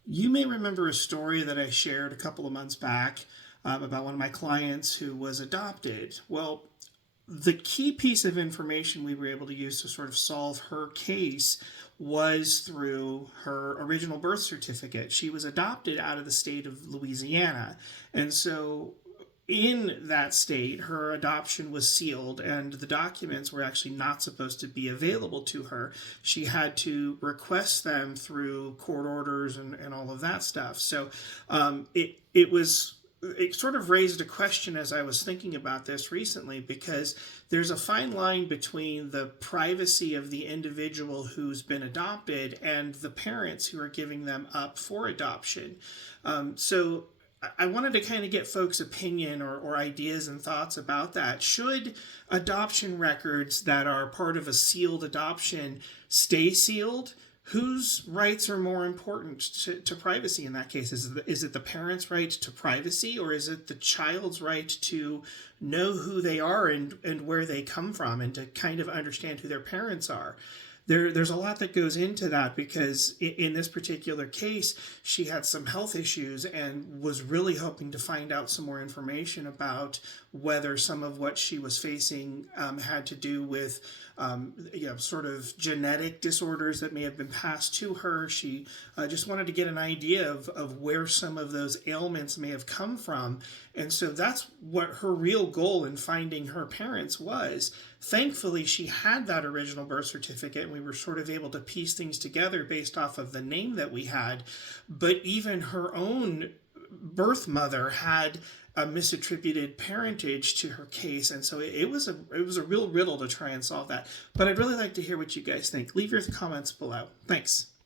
You may remember a story that I shared a couple of months back about one of my clients who was adopted. Well, the key piece of information we were able to use to sort of solve her case was through her original birth certificate. She was adopted out of the state of Louisiana. And so in that state, her adoption was sealed, and the documents were actually not supposed to be available to her. She had to request them through court orders and all of that stuff. So it sort of raised a question as I was thinking about this recently, because there's a fine line between the privacy of the individual who's been adopted and the parents who are giving them up for adoption. So I wanted to kind of get folks' opinion or ideas and thoughts about that. Should adoption records that are part of a sealed adoption stay sealed? Whose rights are more important to privacy in that case? Is it the parent's right to privacy, or is it the child's right to know who they are and where they come from, and to kind of understand who their parents are? There's a lot that goes into that, because in this particular case, she had some health issues and was really hoping to find out some more information about whether some of what she was facing had to do with sort of genetic disorders that may have been passed to her. She just wanted to get an idea of where some of those ailments may have come from. And so that's what her real goal in finding her parents was. Thankfully, she had that original birth certificate, and we were sort of able to piece things together based off of the name that we had. But even her own birth mother had a misattributed parentage to her case, and so it was a real riddle to try and solve that. But I'd really like to hear what you guys think. Leave your comments below. Thanks.